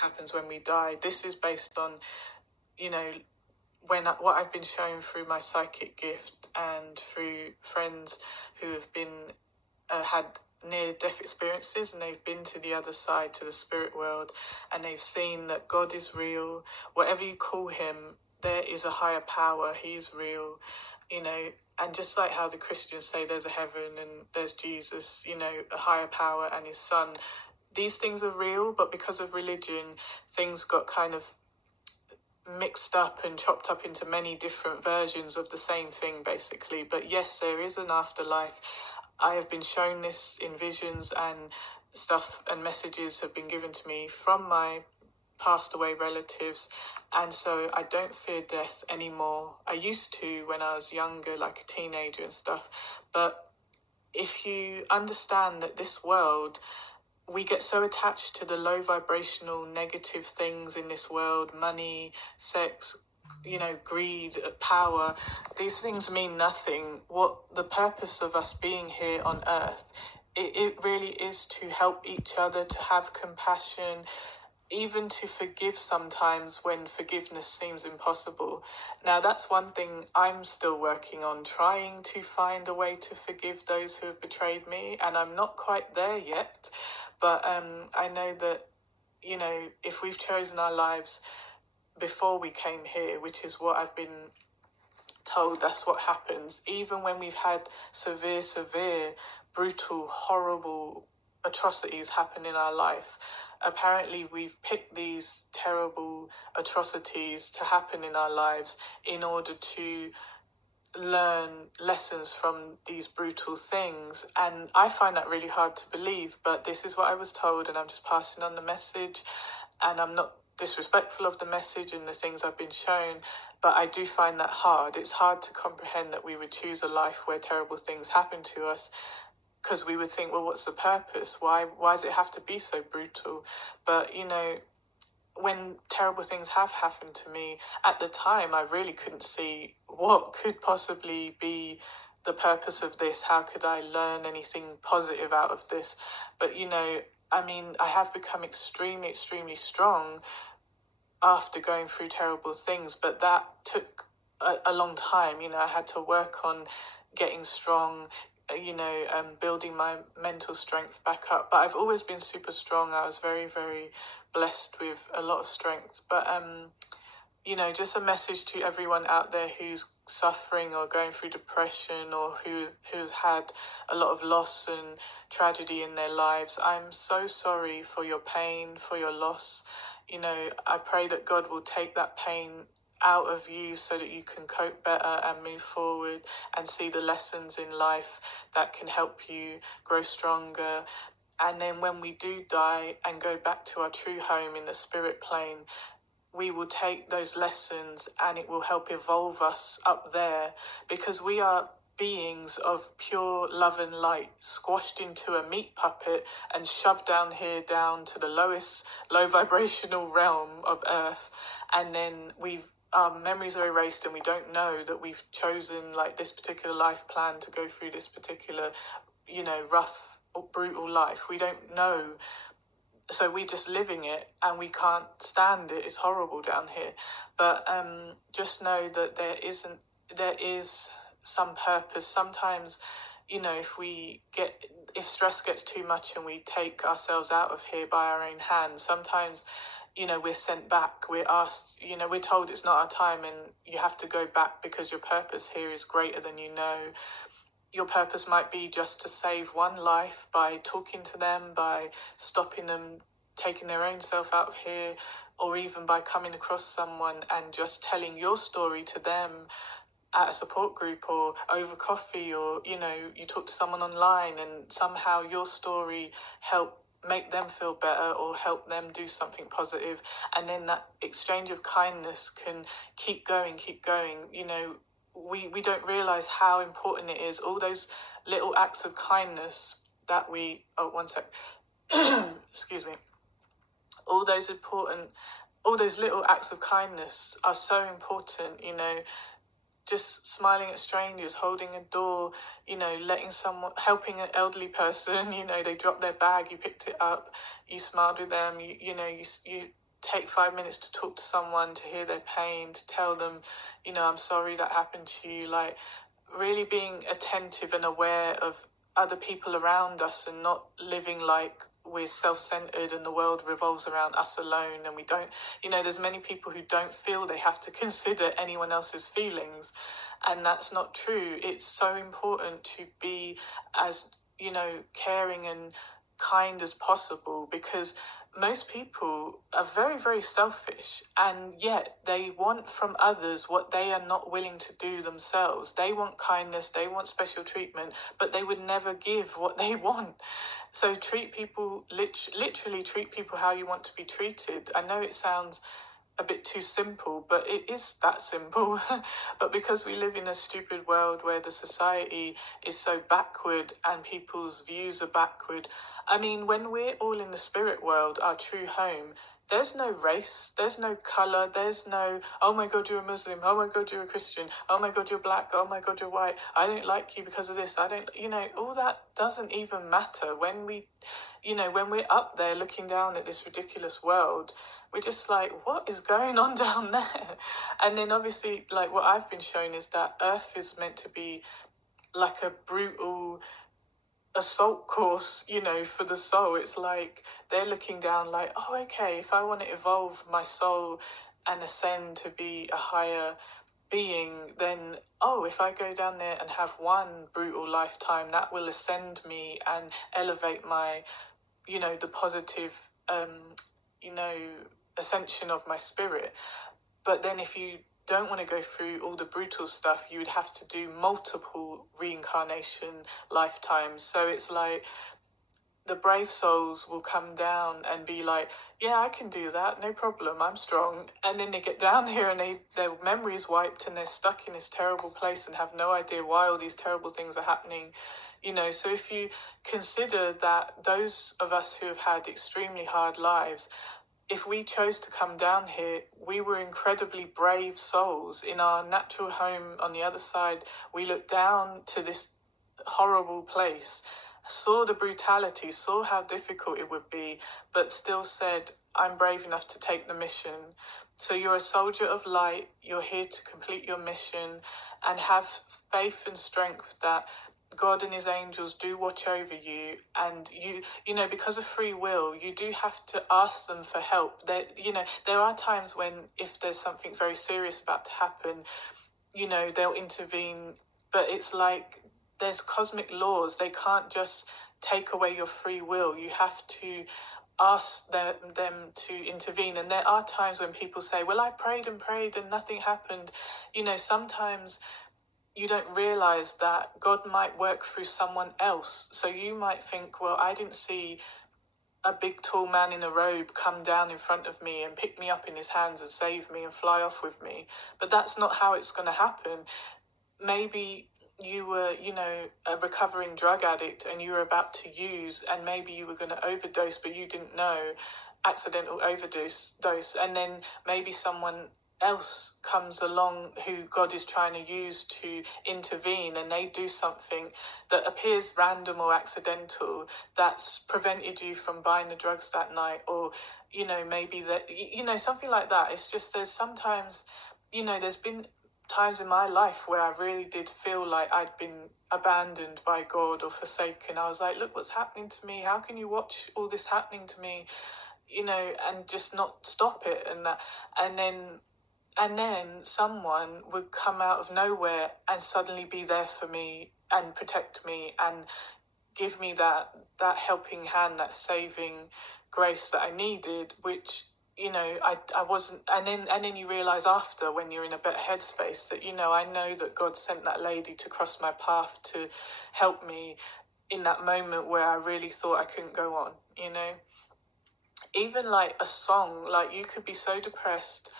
happens when we die. This is based on, you know, what I've been shown through my psychic gift and through friends who have been had near-death experiences, and they've been to the other side, to the spirit world, and they've seen that God is real. Whatever you call him, there is a higher power. He is real, and just like how the Christians say there's a heaven and there's Jesus, a higher power and his son, these things are real, but because of religion, things got kind of mixed up and chopped up into many different versions of the same thing, basically. But yes, there is an afterlife. I have been shown this in visions, and stuff and messages have been given to me from my passed away relatives, and so I don't fear death anymore. I used to when I was younger, like a teenager and stuff, but if you understand that this world, we get so attached to the low vibrational negative things in this world, money, sex, greed, power. These things mean nothing. What the purpose of us being here on earth, it really is to help each other, to have compassion, even to forgive sometimes when forgiveness seems impossible. Now, that's one thing I'm still working on, trying to find a way to forgive those who have betrayed me, and I'm not quite there yet. But I know that, if we've chosen our lives before we came here, which is what I've been told, that's what happens. Even when we've had severe, brutal, horrible atrocities happen in our life, apparently we've picked these terrible atrocities to happen in our lives in order to learn lessons from these brutal things. And I find that really hard to believe, but this is what I was told, and I'm just passing on the message, and I'm not disrespectful of the message and the things I've been shown, but I do find that hard. It's hard to comprehend that we would choose a life where terrible things happen to us, because we would think, well, what's the purpose? Why does it have to be so brutal? But, when terrible things have happened to me, at the time, I really couldn't see what could possibly be the purpose of this. How could I learn anything positive out of this? But, I have become extremely, extremely strong after going through terrible things, but that took a long time. I had to work on getting strong, building my mental strength back up. But I've always been super strong. I was very, very blessed with a lot of strength. But, just a message to everyone out there who's suffering or going through depression, or who's had a lot of loss and tragedy in their lives. I'm so sorry for your pain, for your loss. I pray that God will take that pain out of you so that you can cope better and move forward and see the lessons in life that can help you grow stronger. And then when we do die and go back to our true home in the spirit plane, we will take those lessons and it will help evolve us up there, because we are beings of pure love and light, squashed into a meat puppet and shoved down here, down to the lowest low vibrational realm of earth. And then our memories are erased, and we don't know that we've chosen like this particular life plan to go through this particular, rough or brutal life. We don't know. So we're just living it, and we can't stand it. It's horrible down here. But just know that there is some purpose. Sometimes, if stress gets too much and we take ourselves out of here by our own hands, sometimes, we're sent back. We're asked, we're told it's not our time and you have to go back because your purpose here is greater than you know. Your purpose might be just to save one life by talking to them, by stopping them taking their own self out of here, or even by coming across someone and just telling your story to them at a support group or over coffee, or, you talk to someone online and somehow your story help make them feel better or help them do something positive. And then that exchange of kindness can keep going. We don't realize how important it is. All those little acts of kindness that excuse me. All those little acts of kindness are so important, just smiling at strangers, holding a door, helping an elderly person, they dropped their bag, you picked it up, you smiled with them, you take 5 minutes to talk to someone, to hear their pain, to tell them, I'm sorry that happened to you. Like, really being attentive and aware of other people around us and not living like we're self-centered and the world revolves around us alone, and we don't, there's many people who don't feel they have to consider anyone else's feelings, and that's not true. It's so important to be as, caring and kind as possible, because most people are very, very selfish, and yet they want from others what they are not willing to do themselves. They want kindness, they want special treatment, but they would never give what they want. So treat people, literally treat people how you want to be treated. I know it sounds a bit too simple, but it is that simple. But because we live in a stupid world where the society is so backward and people's views are backward, I mean, when we're all in the spirit world, our true home, there's no race, there's no color, there's no, oh my God, you're a Muslim, oh my God, you're a Christian, oh my God, you're black, oh my God, you're white, I don't like you because of this, I don't, all that doesn't even matter. When when we're up there looking down at this ridiculous world, we're just like, what is going on down there? And then obviously, like, what I've been shown is that Earth is meant to be like a brutal assault course, for the soul. It's like they're looking down like, oh, okay, if I want to evolve my soul and ascend to be a higher being, then, oh, if I go down there and have one brutal lifetime, that will ascend me and elevate my, the positive, ascension of my spirit. But then if you don't want to go through all the brutal stuff, you would have to do multiple reincarnation lifetimes. So it's like the brave souls will come down and be like, yeah, I can do that, no problem, I'm strong. And then they get down here and their memory is wiped and they're stuck in this terrible place and have no idea why all these terrible things are happening. So if you consider that those of us who have had extremely hard lives, if we chose to come down here, we were incredibly brave souls. In our natural home on the other side, we looked down to this horrible place, saw the brutality, saw how difficult it would be, but still said, I'm brave enough to take the mission. So you're a soldier of light, you're here to complete your mission, and have faith and strength that God and his angels do watch over you, and because of free will, you do have to ask them for help. There are times when, if there's something very serious about to happen, they'll intervene, but it's like there's cosmic laws. They can't just take away your free will. You have to ask them to intervene. And there are times when people say, well, I prayed and prayed and nothing happened. Sometimes you don't realize that God might work through someone else. So you might think, well, I didn't see a big tall man in a robe come down in front of me and pick me up in his hands and save me and fly off with me. But that's not how it's going to happen. Maybe you were, a recovering drug addict and you were about to use, and maybe you were going to overdose, but you didn't know, accidental overdose, and then maybe someone else comes along who God is trying to use to intervene, and they do something that appears random or accidental that's prevented you from buying the drugs that night, or maybe that something like that. It's just, there's sometimes there's been times in my life where I really did feel like I'd been abandoned by God or forsaken. I was like, look what's happening to me, how can you watch all this happening to me, and just not stop it, and then someone would come out of nowhere and suddenly be there for me and protect me and give me that helping hand, that saving grace that I needed, which, I wasn't. And then you realize after, when you're in a better headspace, that, I know that God sent that lady to cross my path to help me in that moment where I really thought I couldn't go on, Even like a song, like you could be so depressed.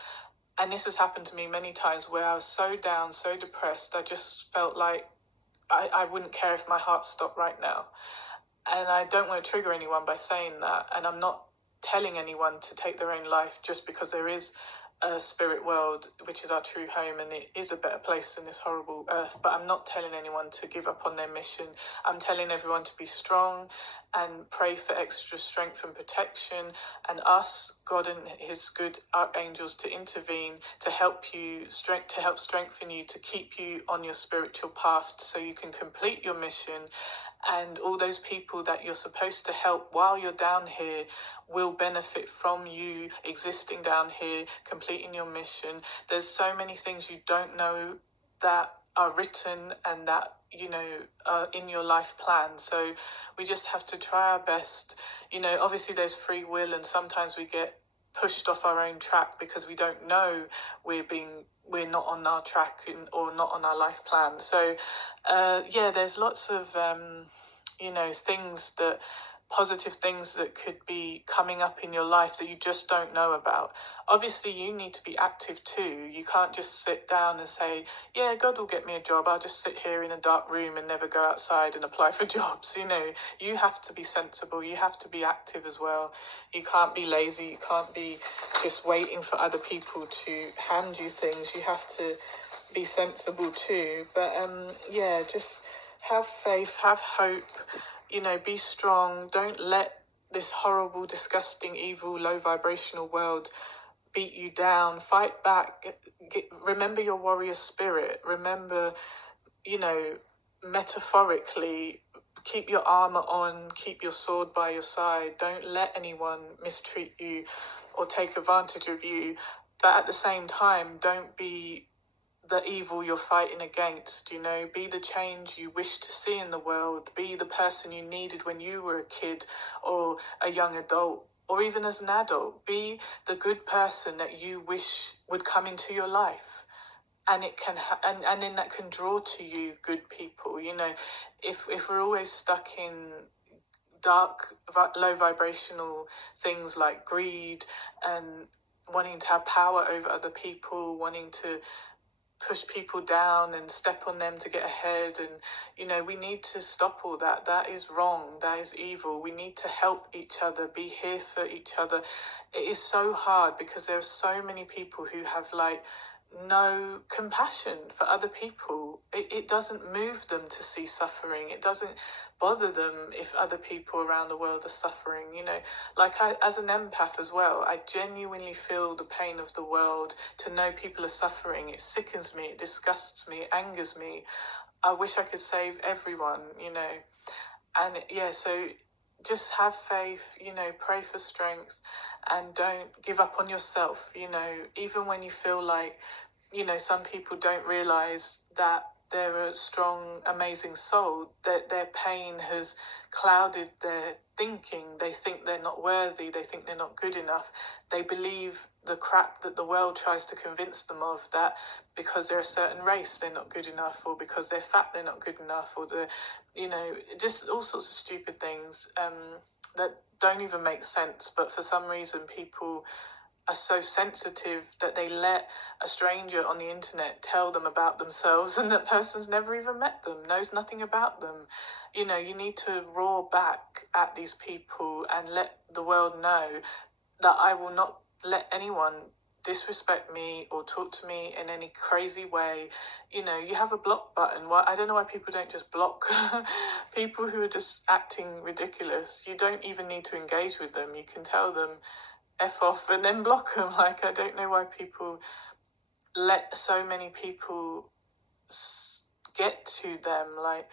And this has happened to me many times where I was so down, so depressed, I just felt like I wouldn't care if my heart stopped right now. And I don't want to trigger anyone by saying that. And I'm not telling anyone to take their own life just because there is spirit world, which is our true home, and it is a better place than this horrible earth. But I'm not telling anyone to give up on their mission. I'm telling everyone to be strong and pray for extra strength and protection, and ask God and his good archangels to intervene to help you, to help strengthen you, to keep you on your spiritual path so you can complete your mission. And all those people that you're supposed to help while you're down here will benefit from you existing down here, completing your mission. There's so many things you don't know that are written and that, you know, are in your life plan. So we just have to try our best. You know, obviously there's free will, and sometimes we get pushed off our own track because we don't know we're not on our track or not on our life plan. So yeah, there's lots of you know, positive things that could be coming up in your life that you just don't know about. Obviously you need to be active too. You can't just sit down and say, yeah, God will get me a job, I'll just sit here in a dark room and never go outside and apply for jobs. You know, you have to be sensible, you have to be active as well. You can't be lazy, you can't be just waiting for other people to hand you things. You have to be sensible too. But yeah, just have faith, have hope, you know, be strong. Don't let this horrible, disgusting, evil, low vibrational world beat you down. Fight back. Remember your warrior spirit. Remember, you know, metaphorically, keep your armor on, keep your sword by your side. Don't let anyone mistreat you or take advantage of you. But at the same time, don't be the evil you're fighting against. You know, be the change you wish to see in the world. Be the person you needed when you were a kid or a young adult, or even as an adult. Be the good person that you wish would come into your life, and it can and then that can draw to you good people. You know, if we're always stuck in dark, low vibrational things like greed and wanting to have power over other people, wanting to push people down and step on them to get ahead, and you know, we need to stop all that. That is wrong, that is evil. We need to help each other, be here for each other. It is so hard because there are so many people who have like no compassion for other people. It doesn't move them to see suffering. It doesn't bother them if other people around the world are suffering. You know, like as an empath as well, I genuinely feel the pain of the world. To know people are suffering, it sickens me, it disgusts me, it angers me. I wish I could save everyone, you know. And yeah, so just have faith, you know, pray for strength, and don't give up on yourself. You know, even when you feel like, you know, some people don't realize that they're a strong, amazing soul, that their pain has clouded their thinking. They think they're not worthy, they think they're not good enough. They believe the crap that the world tries to convince them of, that because they're a certain race they're not good enough, or because they're fat they're not good enough, or you know, just all sorts of stupid things that don't even make sense. But for some reason people are so sensitive that they let a stranger on the internet tell them about themselves, and that person's never even met them, knows nothing about them. You know, you need to roar back at these people and let the world know that I will not let anyone disrespect me or talk to me in any crazy way. You know, you have a block button. Well, I don't know why people don't just block people who are just acting ridiculous. You don't even need to engage with them. You can tell them F off and then block them. Like, I don't know why people let so many people get to them. Like,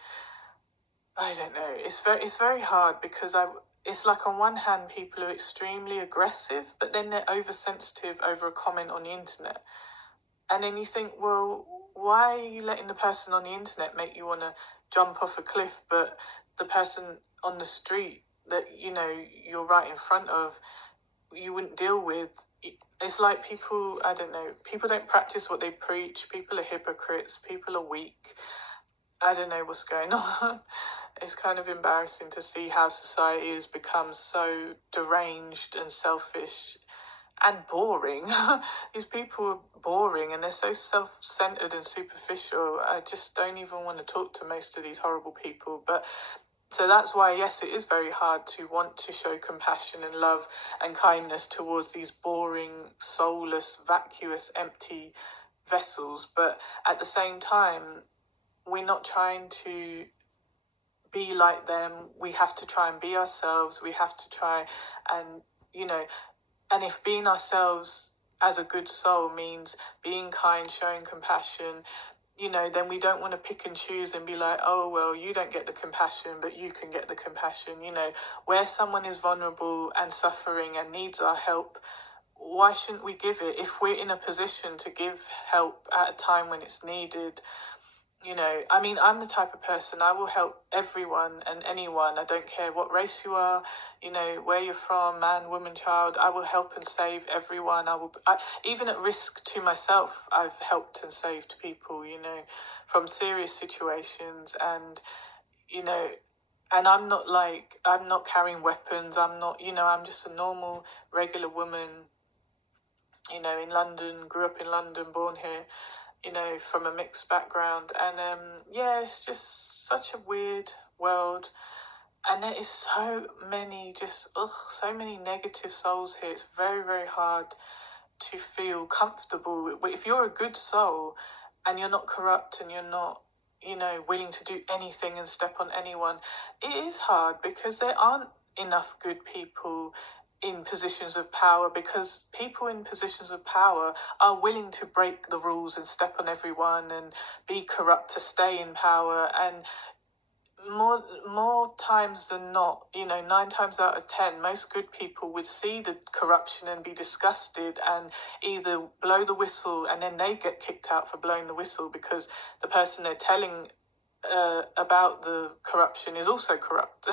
I don't know. It's very hard because it's like on one hand people are extremely aggressive, but then they're oversensitive over a comment on the internet. And then you think, well, why are you letting the person on the internet make you want to jump off a cliff, but the person on the street that, you know, you're right in front of, you wouldn't deal with? It's like people, I don't know, people don't practice what they preach. People are hypocrites. People are weak. I don't know what's going on. It's kind of embarrassing to see how society has become so deranged and selfish and boring. These people are boring and they're so self-centered and superficial. I just don't even want to talk to most of these horrible people. But So that's why, yes, it is very hard to want to show compassion and love and kindness towards these boring, soulless, vacuous, empty vessels. But at the same time, we're not trying to be like them. We have to try and be ourselves. We have to try and, you know, and if being ourselves as a good soul means being kind, showing compassion, then we don't want to pick and choose and be like, oh, well, you don't get the compassion, but you can get the compassion. Where someone is vulnerable and suffering and needs our help, why shouldn't we give it? If we're in a position to give help at a time when it's needed, I'm the type of person, I will help everyone and anyone. I don't care what race you are, where you're from, man, woman, child. I will help and save everyone. Even at risk to myself, I've helped and saved people, from serious situations. And, you know, and I'm not carrying weapons. I'm not, I'm just a normal, regular woman, in London, grew up in London, born here, from a mixed background. And yeah, it's just such a weird world. And there is so many so many negative souls here. It's very, very hard to feel comfortable. But if you're a good soul and you're not corrupt and you're not, willing to do anything and step on anyone, it is hard because there aren't enough good people in positions of power, because people in positions of power are willing to break the rules and step on everyone and be corrupt to stay in power. And more times than not, 9 times out of 10, most good people would see the corruption and be disgusted and either blow the whistle, and then they get kicked out for blowing the whistle because the person they're telling about the corruption is also corrupt.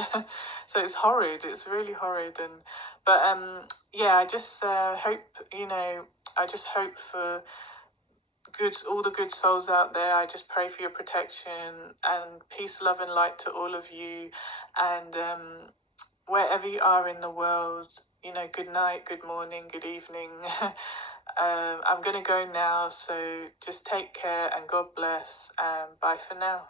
So it's horrid. It's really horrid. But yeah, I just hope, I just hope for all the good souls out there. I just pray for your protection and peace, love, and light to all of you. And wherever you are in the world, good night, good morning, good evening. I'm going to go now, so just take care and God bless. And bye for now.